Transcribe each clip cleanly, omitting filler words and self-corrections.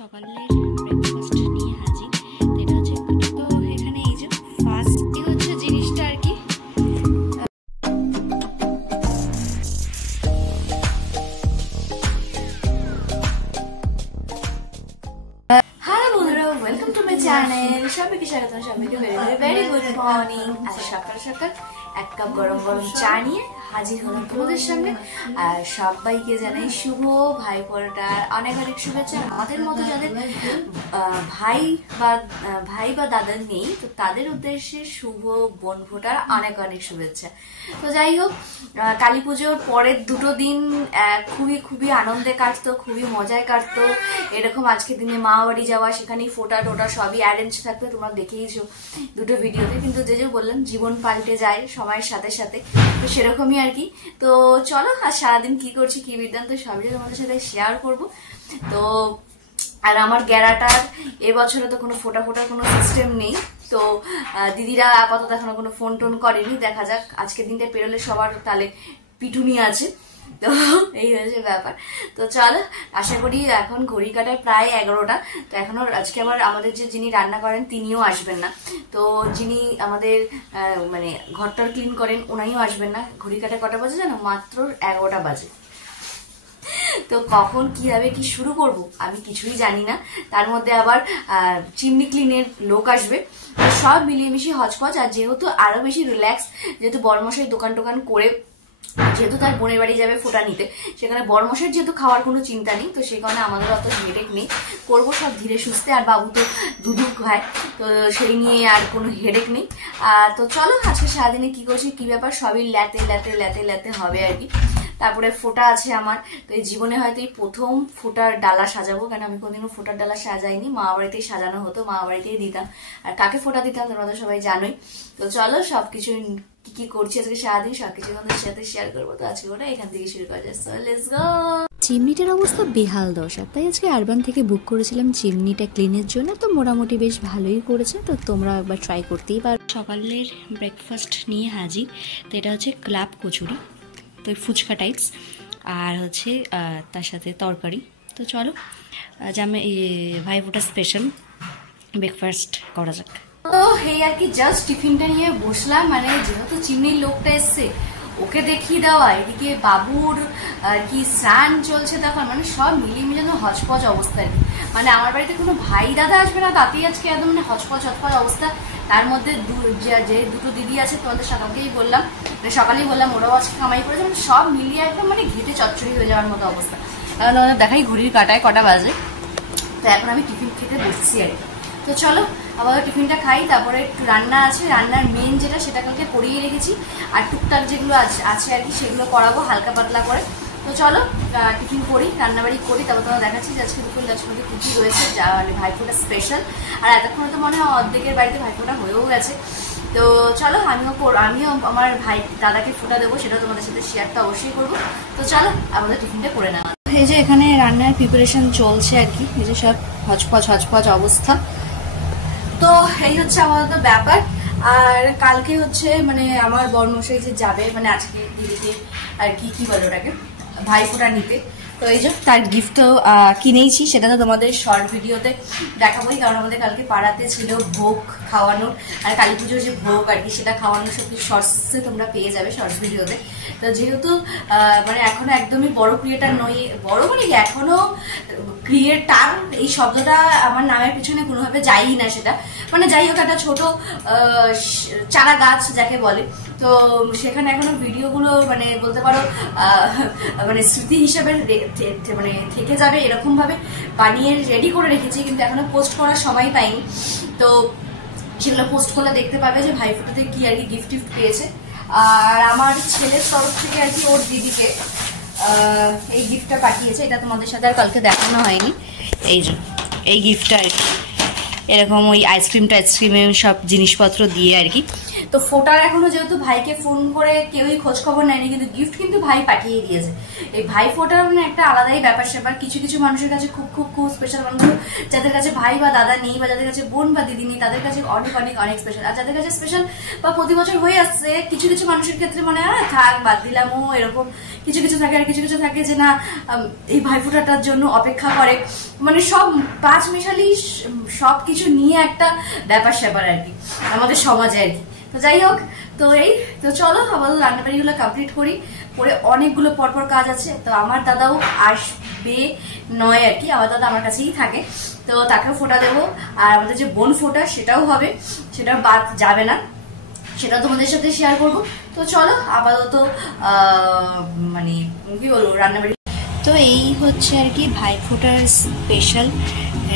সকালের ব্রেকফাস্ট নিয়ে হাজির। তো এটা হচ্ছে, তো এখানে এই যে ফার্স্ট হচ্ছে জিনিসটা আর কি, হ্যালো বন্ধুরা, ওয়েলকাম টু মাই চ্যানেল। সবাইকে স্বাগত, সবাইকে ভেরি গুড মর্নিং। আর সকাল সকাল এক কাপ গরম গরম চা নিয়ে হাজির হলাম তোমাদের সামনে। আর সবাইকে জানাই শুভ ভাই ফোঁটার অনেক অনেক শুভেচ্ছা। আমাদের মতো যাদের ভাই বা দাদা নেই, তো তাদের উদ্দেশ্যে শুভ বোন ফোঁটার অনেক অনেক শুভেচ্ছা। তো যাই হোক, কালী পুজোর পরের দুটো দিন খুবই খুবই আনন্দে কাটতো, খুবই মজায় কাটতো। এরকম আজকের দিনে মা বাড়ি যাওয়া, সেখানেই ফোঁটা টোটা সবই অ্যারেঞ্জ থাকতো, তোমরা দেখেইছো দুটো ভিডিওতে। কিন্তু যে বললাম, জীবন পাল্টে যায় সময়ের সাথে সাথে, তো সেরকমই আর কি। তো চলো, আর সারাদিন কি করছি কি বৃত্তান্ত সবই তোমাদের সাথে শেয়ার করব। তো আর আমার গ্যারাটার এবছরে তো কোনো ফোটার কোনো সিস্টেম নেই। তো দিদিরা আপাতত এখনো কোনো ফোন টোন করেনি, দেখা যাক আজকের দিনটা পেরোলে সবার তাহলে পিটুনি আছে। তো এই হয়েছে ব্যাপার। তো চলো, আশা করি এখন ঘড়ি কাটায় প্রায় 11টা। তো এখনো আজকে আমাদের যিনি রান্না করেন তিনিও আসবেন না। তো যিনি আমাদের মানে ঘরটার ক্লিন করেন ওনাইও আসবেন না। ঘড়ি কাটায় কটা বাজে জানো? মাত্র 11টা বাজে। তো কখন কিভাবে কি শুরু করব আমি কিছুই জানি না। তার মধ্যে আবার চিমনি ক্লিনের লোক আসবে, সব মিলিয়ে মিশিয়ে হচপচ। আর যেহেতু আরো বেশি রিল্যাক্স, যেহেতু বড়মশাই দোকান টোকান করে যেহেতু তার বোনের বাড়ি যাবে ফোঁটা নিতে, সেখানে বড়মশাইয়ের যেহেতু খাওয়ার কোনো চিন্তা নেই, তো সে কারণে আমাদের অত হেডেক নেই, করবো সব ধীরে সুস্থে। আর বাবু তো দুধ খায়, তো সেই নিয়ে আর কোনো হেডেক নেই। তো চলো, আজকে সারাদিনে কি করছি কি ব্যাপার সবই ল্যাতে ল্যাতে ল্যাতে ল্যাতে হবে আর কি। তারপরে ফোঁটা আছে আমার, তো এই জীবনে হয়তো এই প্রথম ফোঁটার ডালা সাজাবো, কারণ আমি কোনোদিনও ফোঁটার ডালা সাজাইনি। মা বাড়িতেই সাজানো হতো, মা বাড়িতেই দিতাম। আর কাকে ফোঁটা দিতাম তোমরা তো সবাই জানোই। তো চলো, সবকিছু কি করছি আজকে সারাদিন সবকিছু তোমাদের সাথে শেয়ার করবো। তো আজকে ওটা এখান থেকে শুরু করা যায়। So let's go. চিমনিটার অবস্থা বেহাল দশা, তাই আজকে আরবান থেকে বুক করেছিলাম চিমনিটা ক্লিনের জন্য। তো মোটামুটি বেশ ভালোই করেছে, তো তোমরা একবার ট্রাই করতেই পারো। সকালের ব্রেকফাস্ট নিয়ে হাজির। তো এটা হচ্ছে ক্লাব কচুরি, তো ফুচকা টাইপস, আর হচ্ছে তার সাথে তরকারি। তো চলো, ভাই ফোঁটা স্পেশাল ব্রেকফাস্ট করা যাক। তো এই আর কি জাস্ট টিফিনটা নিয়ে বসলাম। মানে যেহেতু চিমনির লোকটা এসছে, ওকে দেখিয়ে দেওয়া, এদিকে বাবুর আর কি স্নান চলছে তখন, মানে সব মিলিয়ে মিলানো হচপচ অবস্থা আর কি। মানে আমার বাড়িতে কোনো ভাই দাদা আসবে না, তাতেই আজকে একদম মানে হচপচ অবস্থা। তার মধ্যে যে দুটো দিদি আছে, তোমাদের সকালেই বললাম, ওরাও আজকে কামাই করেছে। মানে সব মিলিয়ে একদম মানে ঘেটে চচ্চড়ি হয়ে যাওয়ার মতো অবস্থা। কারণ দেখাই ঘড়ির কাটায় কটা বাজে। তো এখন আমি টিফিন খেতে বসছি আর কি। তো চলো, আবার টিফিনটা খাই, তারপরে একটু রান্না আছে। রান্নার মেন যেটা, সেটা কালকে করিয়ে রেখেছি। আর টুকটাক যেগুলো আছে আর কি, সেগুলো করাবো হালকা পাতলা করে। তো চলো, টিফিন করি, রান্নাবাড়ি করি, তারপর তোমার দেখাচ্ছি যে আজকে দুপুর লাঞ্চের মধ্যে কী কী রয়েছে, যা মানে ভাইফোঁটা স্পেশাল। আর এতক্ষণে তো মনে হয় অর্ধেকের বাড়িতে ভাইফোঁটা হয়েও গেছে। তো চলো, আমিও আমার ভাই দাদাকে ফোঁটা দেবো, সেটাও তোমাদের সাথে শেয়ার তো অবশ্যই করবো। তো চলো, আমাদের টিফিনটা করে নেওয়া। এই যে এখানে রান্নার প্রিপারেশন চলছে আর কি, এই যে সব হচপচ অবস্থা। তো এই হচ্ছে আমাদের ব্যাপার। আর কালকে হচ্ছে মানে আমার বড়মশাই যে যাবে, মানে আজকে দিদিকে আর কি বলে ওটাকে, ভাই ফোঁটা নিতে। তো এই যে তার গিফটও কিনেইছি, সেটা তো তোমাদের শর্ট ভিডিওতে দেখাবোই। কারণ আমাদের কালকে পাড়াতে ছিল ভোগ খাওয়ানোর, আর কালী পুজোর যে ভোগ আর কি, সেটা খাওয়ানোর সব কিছু শর্টসে তোমরা পেয়ে যাবে, শর্টস ভিডিওতে। তো যেহেতু মানে এখনো একদমই বড় ক্রিয়েটার নই, বড় মানে এখনো ক্রিয়েটার এই শব্দটা আমার নামের পিছনে কোনোভাবে যায়ই না, সেটা মানে যাই হোক একটা ছোট চারা গাছ যাকে বলে। তো সেখানে এখনো ভিডিওগুলো মানে বলতে পারো মানে স্মৃতি হিসাবে মানে থেকে যাবে, এরকম ভাবে বানিয়ে রেডি করে রেখেছি, কিন্তু এখনো পোস্ট করার সময় পাইনি। তো সেগুলো পোস্ট করলে দেখতে পাবে যে ভাইফোঁটাতে কি আর কি গিফট পেয়েছে। আর আমার ছেলের তরফ থেকে আর কি ওর দিদিকে এই গিফটটা পাঠিয়েছে, এটা তোমাদের সাথে আর কালকে দেখানো হয়নি। এই যে এই গিফটটা আর কি, এরকম ওই আইসক্রিমে সব জিনিসপত্র দিয়ে আর কি। তো ফোটার এখনো যেহেতু ভাইকে ফোন করে কেউই খোঁজ খবর নেয়নি, কিন্তু গিফট কিন্তু ভাই পাঠিয়ে দিয়েছে। এই ভাই ফোটার মানে একটা আলাদাই ব্যাপার স্যাপার। কিছু কিছু মানুষের কাছে খুব খুব খুব স্পেশাল, মানুষ যাদের কাছে ভাই বা দাদা নেই, বা যাদের কাছে বোন বা দিদি নেই, তাদের কাছে অনেক অনেক অনেক স্পেশাল। আর যাদের কাছে স্পেশাল বা প্রতি বছর হয়ে আসছে, কিছু কিছু মানুষের ক্ষেত্রে মনে হয় থাক বাদ দিলাম, ও এরকম কিছু কিছু থাকে। আর কিছু কিছু থাকে যে না এই ভাই ফোটাটার জন্য অপেক্ষা করে, মানে সব পাঁচ মিশালি সবকিছু নিয়ে একটা ব্যাপার স্যাপার আর কি আমাদের সমাজে আর কি। তো যাই হোক, তো এই তো চলো আপাতত রান্নাবাড়িগুলো কমপ্লিট করি, পরে অনেকগুলো পরপর কাজ আছে। তো আমার দাদাও আসবে নয় আর কি, আমার দাদা আমার কাছেই থাকে, তো তাকেও ফোটা দেবো। আর আমাদের যে বোন ফোটা সেটাও হবে, সেটা বাদ যাবে না, সেটা তোমাদের সাথে শেয়ার করবো। তো চলো আপাতত মানে কি বলবো রান্নাবাড়ি। তো এই হচ্ছে আর কি ভাইফোঁটার স্পেশাল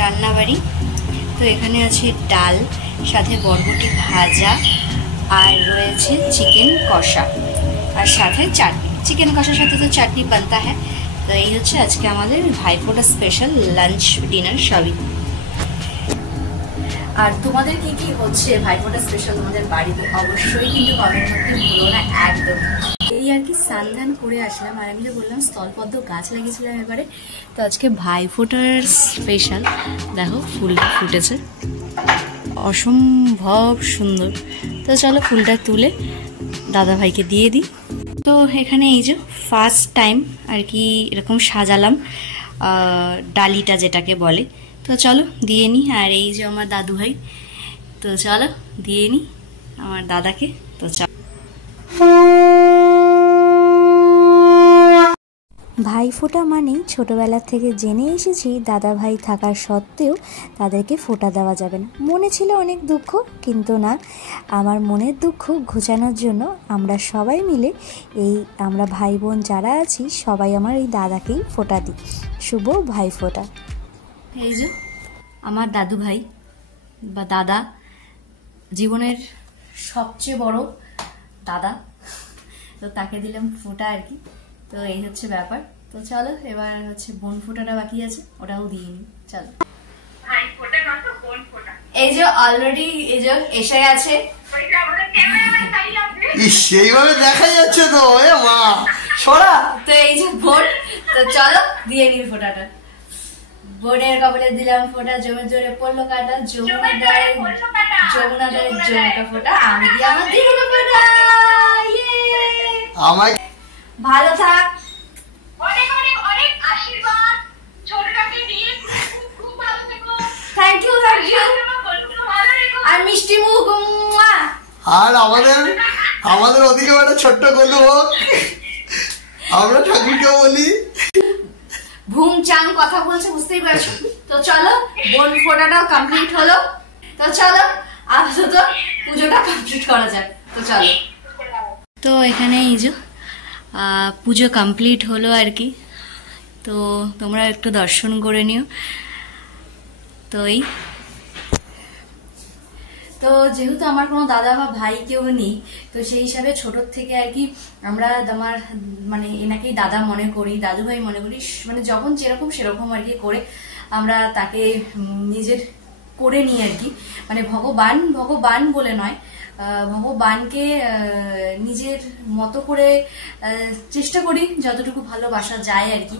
রান্নাবাড়ি। তো এখানে আছে ডাল, সাথে বরবটি ভাজা, আর রয়েছে চিকেন কষা, আর সাথে চাটনি। চিকেন কষার সাথে তো চাটনি বানতা হ্যাঁ। তো এই হচ্ছে আজকে আমাদের ভাইফোঁটা স্পেশাল লাঞ্চ ডিনার সবই। আর তোমাদের কি কি হচ্ছে ভাইফোঁটা স্পেশাল তোমাদের বাড়িতে, অবশ্যই কিন্তু কমেন্ট করতে ভুলো না একদম। এই আর কি স্নান করে আসলাম, আর আমি যে বললাম স্থলপদ্ম গাছ লাগিয়েছিলাম এবারে। তো আজকে ভাইফোঁটার স্পেশাল দেখো ফুলটা ফুটেছে, অসম্ভব সুন্দর। তো চলো ফুলটা তুলে দাদা ভাইকে দিয়ে দিই। তো এখানে এই যে ফার্স্ট টাইম আর কি এরকম সাজালাম ডালিটা যেটাকে বলে। তো চলো দিয়ে নিই। আর এই যে আমার দাদু ভাই, তো চলো দিয়ে নিই আমার দাদাকে। তো চলো ভাইফোঁটা মানেই ছোটোবেলা থেকে জেনে এসেছি দাদা ভাই থাকার সত্ত্বেও তাদেরকে ফোঁটা দেওয়া যাবে না। মনে ছিল অনেক দুঃখ, কিন্তু না, আমার মনের দুঃখ ঘোচানোর জন্য আমরা সবাই মিলে আমরা ভাই বোন যারা আছি সবাই আমার এই দাদাকেই ফোঁটা দিই। শুভ ভাইফোঁটা। এই যে আমার দাদু ভাই বা দাদা, জীবনের সবচেয়ে বড় দাদা, তো তাকে দিলাম ফোঁটা আর কি। তো এই হচ্ছে ব্যাপার। তো চলো এবার হচ্ছে বোন ফোঁটাটা বাকি আছে, ওটাও দিয়ে নিই। চলো এই যে অলরেডি এই যে এসে গেছে, সেইভাবে দেখা যাচ্ছে তো মা সরা। তো এই যে বোন, তো চলো দিয়ে নিই ফোঁটাটা। বোনের কপালে দিলাম ফোঁটা, জমে জোরে পড়লো কাটা, যমুনা দায় জমটা ফোঁটা, আমি দিয়ে আমার দিদিকে ফোঁটা। আমায় ভালো থাক, অনেক অনেক অনেক আশীর্বাদ, ছোটটাকে নিয়ে খুব ভালো থেকো। থ্যাংক ইউ আর মিষ্টি মুখ। আর আমাদের ওদিকে একটা ছোট্ট গলু হোক, আমরা ঠাকুরকে বলি ভুম চাং কথা বলছে, বুঝতেই পারছো। তো চলো বোন ফোঁটাটাও কমপ্লিট হলো, তো চলো আপাতত পুজোটা কমপ্লিট করা যাক। তো চলো, তো এখানে এই যে পুজো কমপ্লিট হলো আর কি। তো তোমরা একটু দর্শন করে নিও। তো এই তো যেহেতু আমার কোনো দাদা বা ভাই কেউ নেই, তো সেই হিসাবে ছোটোর থেকে আর কি আমরা আমার মানে এনাকেই দাদা মনে করি, দাদু ভাই মনে করি, মানে যখন যেরকম সেরকম আর কি করে আমরা তাকে নিজের করে নিই আর কি। মানে ভগবান ভগবান বলে নয়, ভগবানকে নিজের মতো করে চেষ্টা করি যতটুকু ভালোবাসা যায় আর কি।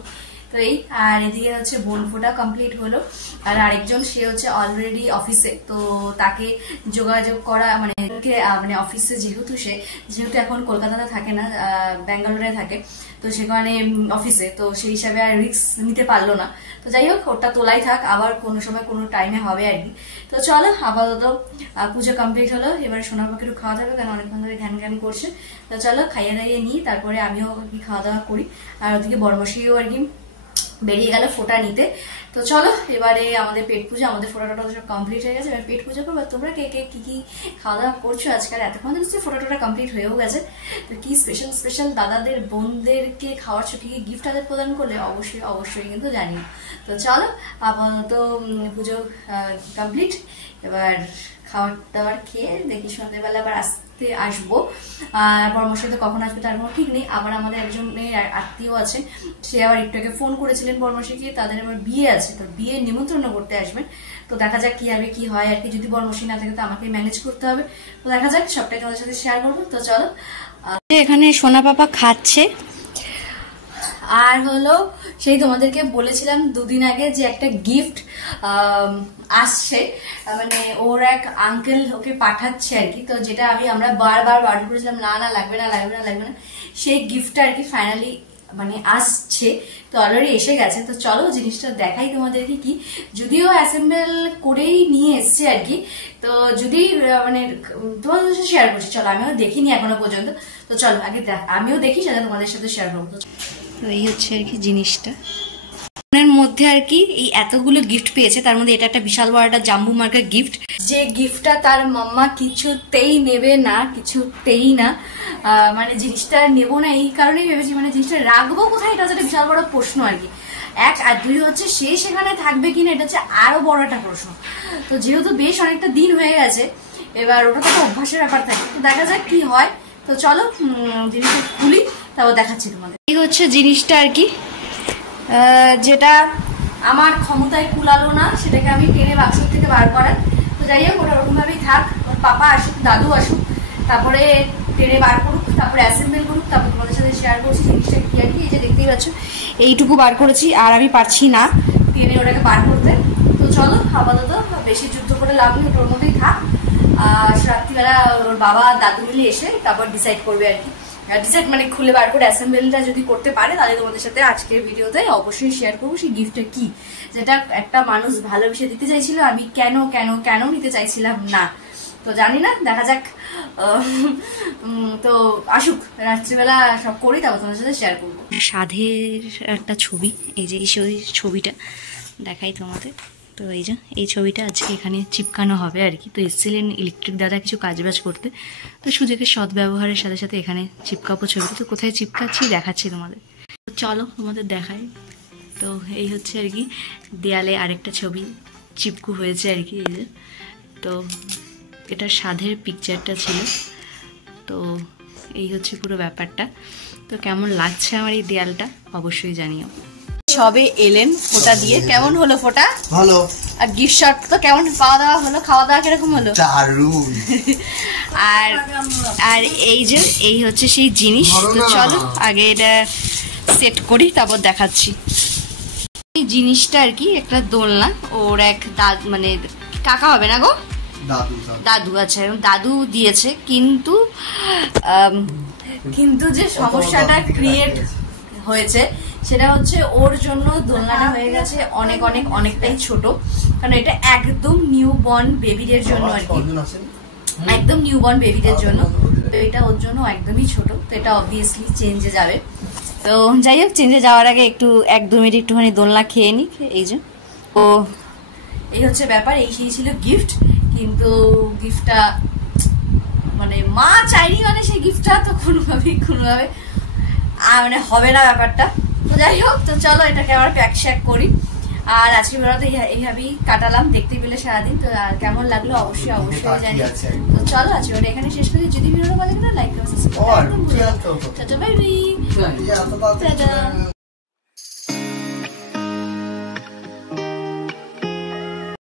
তো এই আর এদিকে হচ্ছে বোন ফোঁটা কমপ্লিট হলো। আর আরেকজন সে হচ্ছে অলরেডি অফিসে, তো তাকে যোগাযোগ করা মানে অফিসে যেহেতু এখন কলকাতাতে থাকে না, ব্যাঙ্গালোরে থাকে, তো সেখানে অফিসে, তো সেই হিসাবে আর রিস্ক নিতে পারলো না। তো যাই হোক ওটা তোলাই থাক, আবার কোনো সময় কোনো টাইমে হবে আর কি। তো চলো আপাতত পুজো কমপ্লিট হলো, এবার সোনার পাখি একটু খাওয়া দাওয়া, কারণ অনেকক্ষণ ধরে ঘ্যান ঘ্যান করছে। তো চলো খাইয়ে দাইয়ে নিই, তারপরে আমিও আর কি খাওয়া দাওয়া করি। আর ওদিকে বড়মশাইও আর কি বেরিয়ে গেল ফোঁটা নিতে। তো চলো এবারে আমাদের পেট পুজো, আমাদের ফোঁটা টোটা সব কমপ্লিট হয়ে গেছে, এবার পেট পুজো করবো। তোমরা কে কে কি কি খাওয়া দাওয়া করছো আজকাল? এতক্ষণ নিশ্চয়ই ফোঁটা টোটা কমপ্লিট হয়েও গেছে। তো কি স্পেশাল স্পেশাল দাদাদের বোনদেরকে খাওয়াচ্ছ, কি কি গিফট তাদের প্রদান করলে অবশ্যই অবশ্যই কিন্তু জানি। তো চলো আপাতত পুজো কমপ্লিট, এবার খাবার দাবার খেয়ে দেখি সন্ধ্যেবেলা আবার আসতে ঘুরতে আসবো। বর্মশাই তো কখন আসবে তার কোনো ঠিক নেই। আবার আমাদের একজন আত্মীয় আছে, সে আবার একটু আগে ফোন করেছিলেন বর্মশাইকে, তাদের আবার বিয়ে আছে, তো বিয়ে নিমন্ত্রণ করতে আসবেন। তো দেখা যাক কি হবে কি হয় আর কি। যদি বর্মশাই না থাকে তো আমাকে ম্যানেজ করতে হবে। তো দেখা যাক, সবটাই তোমাদের সাথে শেয়ার করবো। তো চলো, এখানে সোনা পাপা খাচ্ছে। আর হলো সেই তোমাদেরকে বলেছিলাম দুদিন আগে যে একটা গিফট আসছে, মানে ওর এক আঙ্কেল ওকে পাঠাচ্ছে আর কি। তো যেটা আমরা বারবার বারণ করেছিলাম, না না লাগবে না লাগবে না লাগবে না, সেই গিফটটা আর কি ফাইনালি মানে আসছে। তো অলরেডি এসে গেছে। তো চলো জিনিসটা দেখাই তোমাদেরকে। কি যদিও অ্যাসেম্বল করেই নিয়ে এসছে আর কি, তো যদি মানে তোমাদের সাথে শেয়ার করছি। চলো, আমিও দেখিনি এখনো পর্যন্ত। তো চলো আগে আমিও দেখি, সেটা তোমাদের সাথে শেয়ার করবো। তো এই হচ্ছে আর কি জিনিসটা। এর মধ্যে আর কি এই এতগুলো গিফট পেয়েছে, তার মধ্যে এটা একটা বিশাল বড় একটা জাম্বু মার্কের গিফট। যে গিফটটা তার মাম্মা কিছুতেই নেবে না, কিছুতেই না। মানে জিনিসটা নেবো না এই কারণেই ভেবেছি, মানে জিনিসটা রাখবো কোথায়, এটা হচ্ছে একটা বিশাল বড় প্রশ্ন আর কি। এক আর দুই হচ্ছে সে সেখানে থাকবে কিনা, এটা হচ্ছে আরো বড় একটা প্রশ্ন। তো যেহেতু বেশ অনেকটা দিন হয়ে গেছে, এবার ওটা তো অভ্যাসের ব্যাপার থাকে। তো দেখা যাক কি হয়। তো চলো জিনিসটা খুলি, তারপর দেখাচ্ছি তোমাদের। এই হচ্ছে জিনিসটা আর কি, যেটা আমার ক্ষমতায় কুলালো না, সেটাকে আমি টেনে বাক্স থেকে বার করার। তো যাই হোক, ওটা ওরকম ভাবেই থাক। ওর পাপা আসুক, দাদু আসুক, তারপরে টেনে বার করুক, তারপরে অ্যাসেম্বল করুক, তারপর তোমাদের সাথে শেয়ার করছি জিনিসটা কি আর কি। এই যে দেখতেই পাচ্ছ, এইটুকু বার করেছি, আর আমি পারছি না টেনে ওটাকে বার করতে। তো চলো, আপাতত বেশি যুদ্ধ করে লাভ নেই, ওটার মধ্যেই থাক। রাত্রিবেলা ওর বাবা দাদু মিলে এসে তারপর ডিসাইড করবে আর কি। ডিসাইড মানে খুলে বার করে অ্যাসেম্বলটা যদি করতে পারে, তাহলে তোমাদের সাথে আজকের ভিডিওতে অবশ্যই শেয়ার করবো সেই গিফটটা কি, যেটা একটা মানুষ ভালোবেসে দিতে চাইছিল, আমি কেন কেন কেন নিতে চাইছিলাম না। তো জানি না, দেখা যাক। তো আসুক, রাত্রিবেলা সব করি, তারপর তোমাদের সাথে শেয়ার করবো। সাধের একটা ছবি, এই যে এই ছবিটা দেখাই তোমাদের। তো এই যে এই ছবিটা আজকে এখানে চিপকানো হবে আর কি। তো এসেছিলেন ইলেকট্রিক দাদা কিছু কাজবাজ করতে, তো সুযোগের সদ্ব্যবহারের সাথে সাথে এখানে চিপকাবো ছবিটা। তো কোথায় চিপকাচ্ছি দেখাচ্ছি তোমাদের। চলো তোমাদের দেখাই। তো এই হচ্ছে আর কি, দেয়ালে আরেকটা ছবি চিপকু হয়েছে আর কি। এই যে, তো এটা সাধের পিকচারটা ছিল। তো এই হচ্ছে পুরো ব্যাপারটা। তো কেমন লাগছে আমার এই দেয়ালটা অবশ্যই জানিও। সবে এলেন ফোটা দিয়ে, কেমন হলো ফোটা? ভালো। আর গিফট শট তো কেমন পাওয়া দাওয়া হলো, খাওয়া দাওয়া কিরকম হলো? দারুণ। আর আর এই যে এই হচ্ছে সেই জিনিস। তো চলো আগে এটা সেট করি, তারপর দেখাচ্ছি। এই জিনিসটা আর কি একটা দোলনা, ওর এক মানে কাকা হবে না গো, দাদু। আচ্ছা, দাদু দিয়েছে, কিন্তু কিন্তু যে সমস্যাটা ক্রিয়েট হয়েছে সেটা হচ্ছে ওর জন্য দোলনাটা হয়ে গেছে অনেক অনেক অনেকটাই ছোট। কারণ এটা একদম নিউ বর্ন বেবিদের জন্য আর কি, একদম নিউ বর্ন বেবিদের জন্য। তো এটা ওর জন্য একদমই ছোট। তো এটা অবভিয়াসলি চেঞ্জে যাবে। তো যাই হোক, চেঞ্জে যাওয়ার আগে একটু 1-2 মিনিট একটুখানি দোলনা খেয়ে নিক। এই যে, তো এই হচ্ছে ব্যাপার। এই সেই ছিল গিফট, কিন্তু গিফটটা মানে মা চাইনি, মানে সেই গিফটটা তো কোনোভাবে মানে হবে না ব্যাপারটা। তো যাই হোক, তো চলো এটাকে আবার প্যাক শ্যাক করি। আর আজকে বেরোতে এইভাবেই কাটালাম দেখতে পেলে সারাদিন। তো কেমন লাগলো অবশ্যই জানি। তো চলো আজকে ওটা এখানে শেষ করি। যদি ভিডিওটা ভালো লাগে লাইক করো, সাবস্ক্রাইব করো। Tata bye bye.